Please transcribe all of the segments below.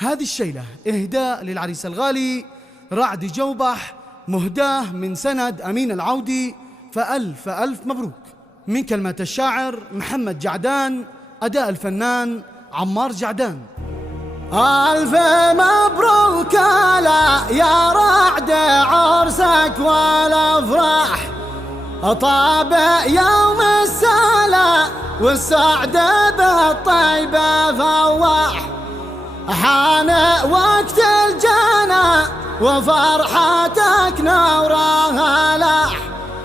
هذه الشيلة إهداء للعريس الغالي رعد جوبح، مهداه من سند أمين العودي، فألف ألف مبروك. من كلمة الشاعر محمد جعدان، أداء الفنان عمار جعدان. ألف مبروك لا يا رعد عرسك والأفراح، طاب يوم السلا والسعد بالطيبة فواح، حان وقت الجنى وفرحتك نورها لاح،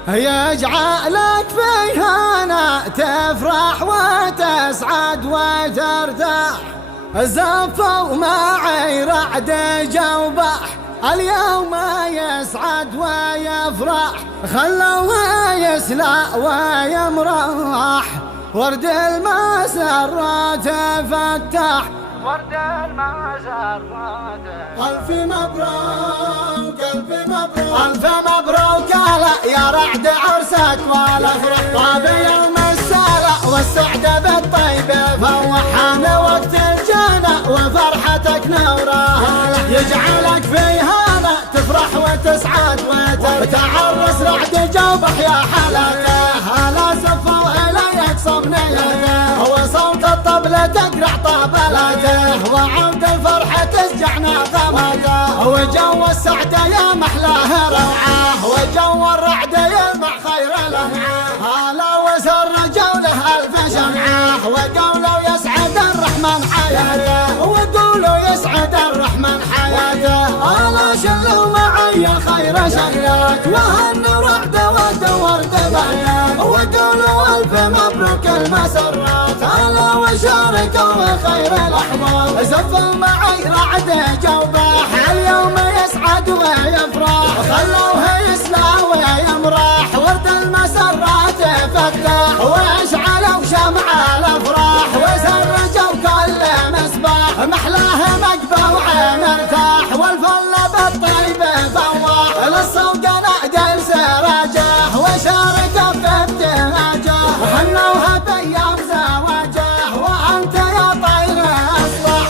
يجعلك في هنا تفرح وتسعد وترتاح. زفوا معي رعد جوبح اليوم يسعد ويفرح، خلوه يسلى ويمرح، ورد المسرات فتح، ورد المسرات. ألف مبروك ألف مبروك ألف مبروك يا رعد عرسك والأفراح، طاب يوم السلا والسعد بالطيبة فوحان وقت الجنى وفرحتك نورها، يجعلك في هنا تفرح وتسعد وتعرس رعد جوبح يا حلاته، هلا زفوا إليك صبنيته وصوت الطبلة تقرع طبلته، وعود الفرحة تسجع نغمته، وجو السعد يا محلاه روعه، وجو الرعد يلمع خير لمعه، هلا وسر جوله ألف شمعه، وقولوا يسعد الرحمن حياته، وقولوا يسعد الرحمن حياته، هلا شلوا معي الخير شيات، وهنوا رعد ودورت بيات، وقولوا ألف مبروك المسرات، هلا وشاركوا خير الأحوال، زفوا معي رعد جوبح اليوم يسعد ويفرح، خلوه يسلى ويمرح، ورد المسرات فتح، واشعلوا شمع الأفراح، وسرجوا كل مصباح، محلاه مقبوع مرتاح، والفل بالطيب فواح، للصوق نأدل سراجه، وشاركوا في ابتهاجه، وحنوها بأيام زواجه، وأنت يا طير أصبح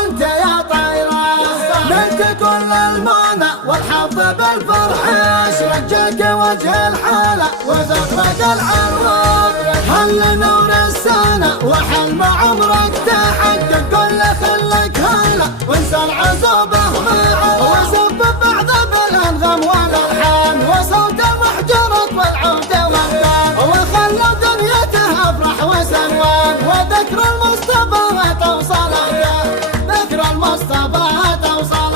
أنت يا طير أصبح، بنت كل المنى والحظ بالفرح، اشرقك وجه الحالة وزغرق العروض، هل نور السنة وحلم عمرك تحقق، كل خلك هلا وانسى العزوبة معه، وسب بعض بالأنغام والألحان، وصوت المحجرات والعود والدان، وخلوا دنيته أفرح وسنوان، وذكر المصطفى توصل ذكر المصطفى توصل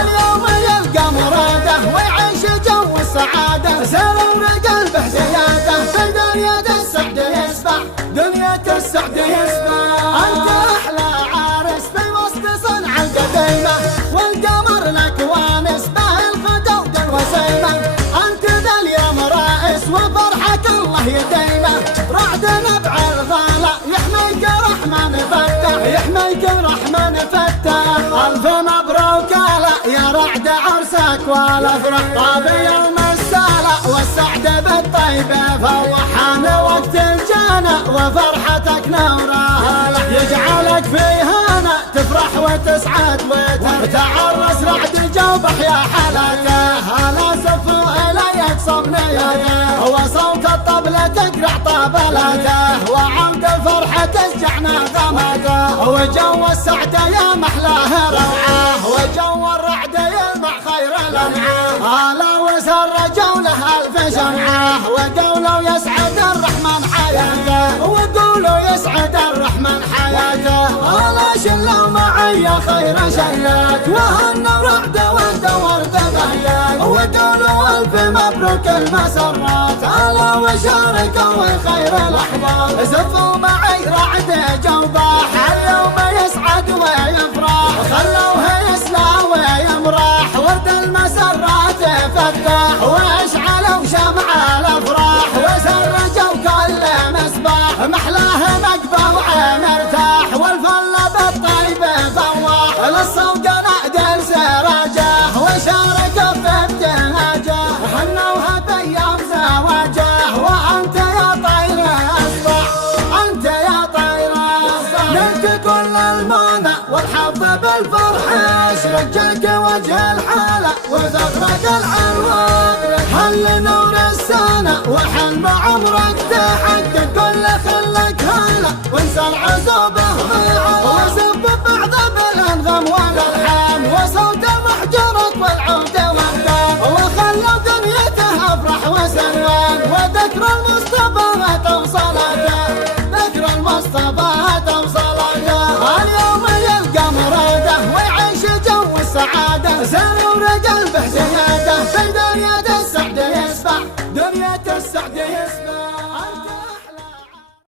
اليوم يلقى مراده ويعيش جو السعادة، سرور قلبه زيادة في دنيا السعد يسبح، دنيا السعد يسبح، أنت أحلى عارس في وسط صنع القديمة، والقمر لك وانس به الخدود الوسيمة، أنت ذا اليوم رائس وفرحك الله يديمه، رعد نبع الغالة يحميك رحمن فتح، يحميك رحمن فتح. ألف مبروك يا رعد عرسك والأفراح، طاب يوم السلا والسعد بالطيبة فوحان وقت الجنى وفرحتك نورها، يجعلك في هنا تفرح وتسعد وتعرس رعد جوبح يا حلاته، هلا زفوا إليك صبنيته وصوت الطبلة تقرع طبلته، وعود الفرحة تسجع نغمته، وجو السعد يا محلاه روعه، وجو الرعد يلمع خير لمعه، هلا وسر جوله ألف شمعه، وقولوا يسعد الرحمن حياته، وقولوا يسعد الرحمن حياته، هلا شلوا معي خير شيات، وهنوا رعد ودورت بهيات، وقولوا ألف مبروك المسرات، هلا وشاركوا خير الأحوال، زفوا معي رعد جوبح اليوم يسعد ويفرح، خلوه يسلى ويمرح، ورد المسرات فتح، واشعلوا شمع الأفراح، وسرجوا كل مصباح، محلاه مقبوع مرتاح، والفل بالطيب فواح، للصوق نأدل سراجه، وشاركوا في ابتهاجه، وحنوها بأيام زواجه، وأنت يا طير أصبح أنت يا طير أصبح، بنت كل المنى والحظ الفرح يسرجك وجه الحالة وزغرق العنوان. هل نور السنة وحلم عمرك تحقق كل خلك هلا وانسى العزوبة معه وسبب بعض بالانغام والالحان وصوت محجرك والعود والدان وخلوا دنيته افرح وسلوان وذكر المصطفى توصلاته ذكر المصطفى توصلاته اليوم يلقى مراده ويعيش جو السعادة.